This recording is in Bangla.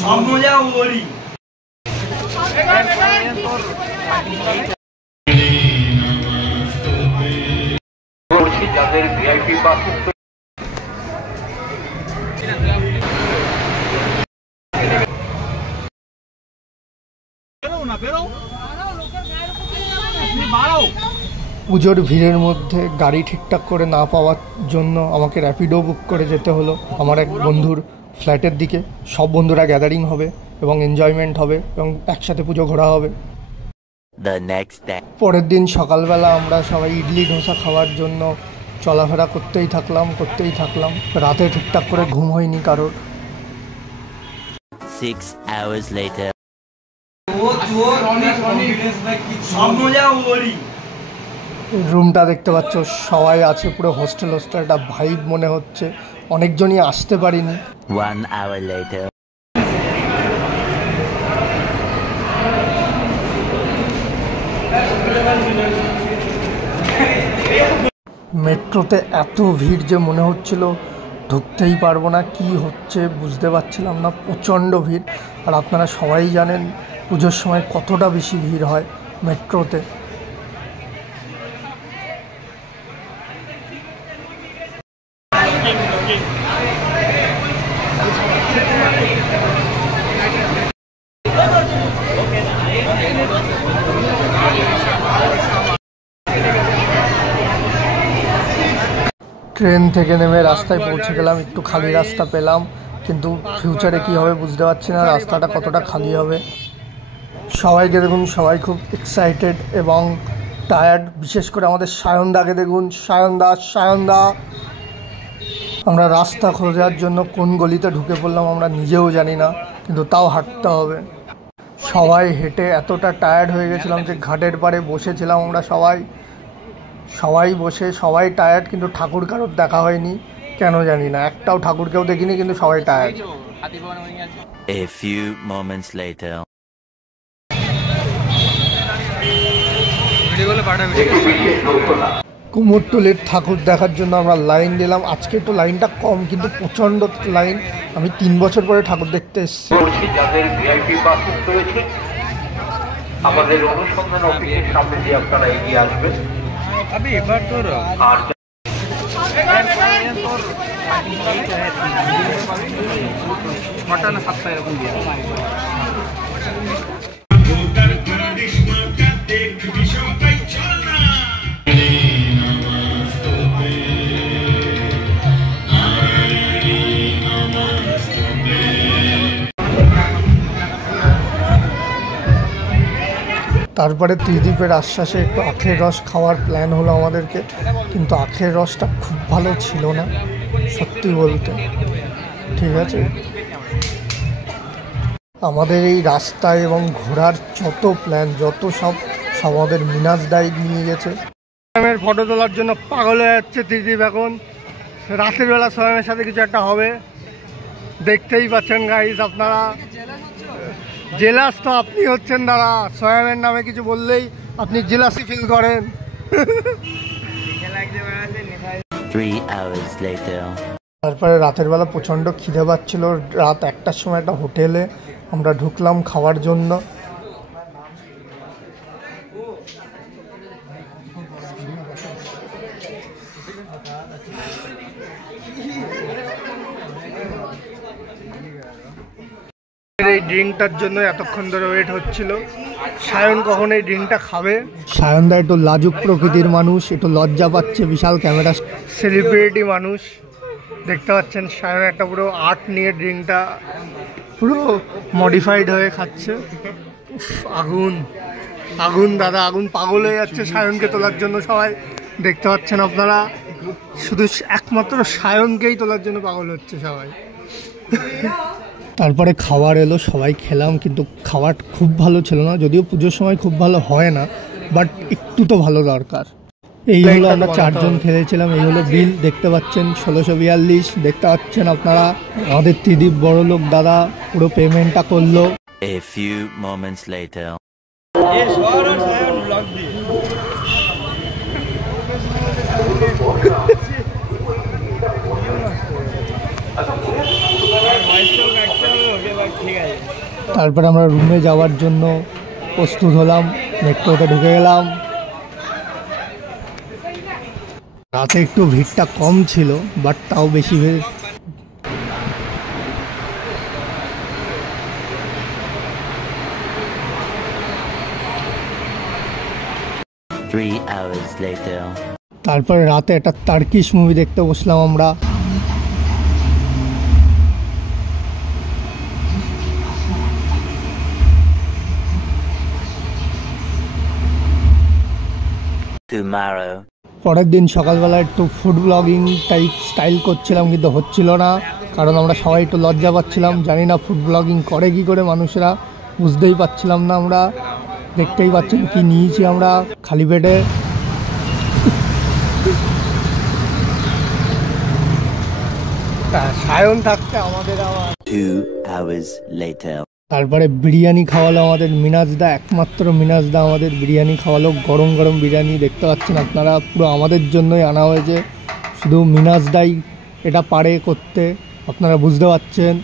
সব মজা ওরই। যাদের ভিআইপি পাস পুজোর ভিড়ের মধ্যে গাড়ি ঠিকঠাক করে না পাওয়ার জন্য আমাকে র্যাপিডো বুক করে যেতে হলো আমার এক বন্ধুর ফ্ল্যাটের দিকে। সব বন্ধুরা গ্যাদারিং হবে এবং এনজয়মেন্ট হবে এবং একসাথে পুজো ঘোরা হবে। পরের দিন সকালবেলা আমরা সবাই ইডলি ধোসা খাওয়ার জন্য চলাফেরা করতেই থাকলাম। রাতে ঠিকঠাক করে ঘুম হয়নি কারোর। 6 hours later. রুমটা দেখতে পাচ্ছ, সবাই আছে, পুরো হোস্টেলটা ভাইব মনে হচ্ছে। অনেকজনই আসতে পারিনি। 1 hour later. মেট্রোতে এত ভিড় যে মনে হচ্ছিল ঢুকতেই পারবো না, কি হচ্ছে বুঝতে পারছিলাম না, প্রচণ্ড ভিড়। আর আপনারা সবাই জানেন পুজোর সময় কতটা বেশি ভিড় হয় মেট্রোতে। ট্রেন থেকে নেমে রাস্তায় পৌঁছে গেলাম, একটু খালি রাস্তা পেলাম, কিন্তু ফিউচারে কি হবে বুঝতে পারছি না, রাস্তাটা কতটা খালি হবে। সবাইকে দেখুন, সবাই খুব এক্সাইটেড এবং টায়ার্ড। বিশেষ করে আমাদের সায়নদাকে দেখুন, সায়নদা। আমরা রাস্তা খোঁজার জন্য কোন গলিতে ঢুকে পড়লাম আমরা নিজেও জানি না, কিন্তু তাও হাঁটতে হবে। সবাই হেঁটে এতটা টায়ার্ড হয়ে গেছিলাম যে ঘাটের পাড়ে বসেছিলাম আমরা সবাই বসে, সবাই টায়ার্ড, কিন্তু ঠাকুর কারোর দেখা হয়নি কেন জানি না, একটাও ঠাকুরকেও দেখিনি, কিন্তু সবাই tired. A few moments later. কুমোরটুলির ঠাকুর দেখার জন্য আমরা লাইন দিলাম। আজকে একটু লাইনটা কম, কিন্তু প্রচণ্ড লাইন। আমি 3 বছর পরে ঠাকুর দেখতে এসেছি। যাদের ভিআইপি পাস রয়েছে আমাদের অনুসন্ধান অফিসের সামনে দিয়ে আপনারা এগিয়ে আসবেন। তারপরে ত্রিদীপের আশ্বাসে একটু আখের রস খাওয়ার প্ল্যান হলো আমাদেরকে, কিন্তু আখের রসটা খুব ভালো ছিল না সত্যি বলতে। ঠিক আছে, আমাদের এই রাস্তায় এবং ঘোরার যত প্ল্যান, যত সব আমাদের মিনাজ দাই নিয়ে গেছে। সোয়ামের ফটো তোলার জন্য পাগল হয়ে যাচ্ছে ত্রিদীপ এখন। রাতের বেলা সোয়ামের সাথে কিছু একটা হবে, দেখতেই পাচ্ছেন গাইস আপনারা। জেলাস তো আপনি হচ্ছেন দাদা, সোয়ামের নামে কিছু বললেই আপনি জেলাসি ফিল করেন। 3 hours later. তারপরে রাতের বেলা প্রচণ্ড খিদে পাচ্ছিল। রাত 1টার সময় একটা হোটেলে আমরা ঢুকলাম খাওয়ার জন্য। এই ড্রিঙ্কটার জন্য এতক্ষণ ধরে ওয়েট হচ্ছিল। সায়ন কখন এই ড্রিঙ্কটা খাবে। সায়নদা একটু লাজুক প্রকৃতির মানুষ, একটু লজ্জা পাচ্ছে, বিশাল ক্যামেরা সেলিব্রিটি মানুষ। দেখতে পাচ্ছেন সায়ন একটা পুরো আর্ট নিয়ে ড্রিঙ্কটা পুরো মডিফাইড হয়ে খাচ্ছে। আগুন দাদা, আগুন, পাগল হয়ে যাচ্ছে সায়নকে তোলার জন্য সবাই। দেখতে পাচ্ছেন আপনারা, শুধু একমাত্র সায়নকেই তোলার জন্য পাগল হচ্ছে সবাই। তারপরে খাবার এলো, সবাই খেলাম, কিন্তু খাবার খুব ভালো ছিল না। যদিও পুজোর সময় খুব ভালো হয় না, বাট একটু তো ভালো দরকার। এই হলো আমরা 4 জন খেলেছিলাম। এই হলো বিল, দেখতে পাচ্ছেন 1642। দেখতে পাচ্ছেন আপনারা আমাদের ত্রিদীপ বড়লোক দাদা পুরো পেমেন্টটা করলো। A few moments later. তারপর আমরা রুমে যাওয়ার জন্য প্রস্তুত হলাম, মেট্রোতে ঢুকে গেলাম। রাতে একটু ভিড়টা কম ছিল, বাট তাও বেশি ভিড়। Three hours later. তারপরে রাতে একটা টার্কিশ মুভি দেখতে বসলাম আমরা। Tomorrow. পরের দিন সকালবেলা একটু ফুড ব্লগিং টাইপ স্টাইল করছিলাম, কিন্তু হচ্ছিল না, কারণ আমরা সবাই একটু লজ্জা পাচ্ছিলাম। জানি না ফুড ব্লগিং করে কি করে মানুষরা, বুঝতেই পারছিলাম না আমরা। দেখতেই পাচ্ছেন কি নিয়েছি আমরা খালি পেটে। সায়ন থাকতে আমাদের আবার 2 hours later. তারপরে বিরিয়ানি খাওয়ালো আমাদের মিনাজদা, একমাত্র মিনাজদা আমাদের বিরিয়ানি খাওয়ালো। গরম গরম বিরিয়ানি দেখতে পাচ্ছেন আপনারা, পুরো আমাদের জন্যই আনা হয়েছে। শুধু মিনাজদাই এটা পারে করতে, আপনারা বুঝতে পারছেন।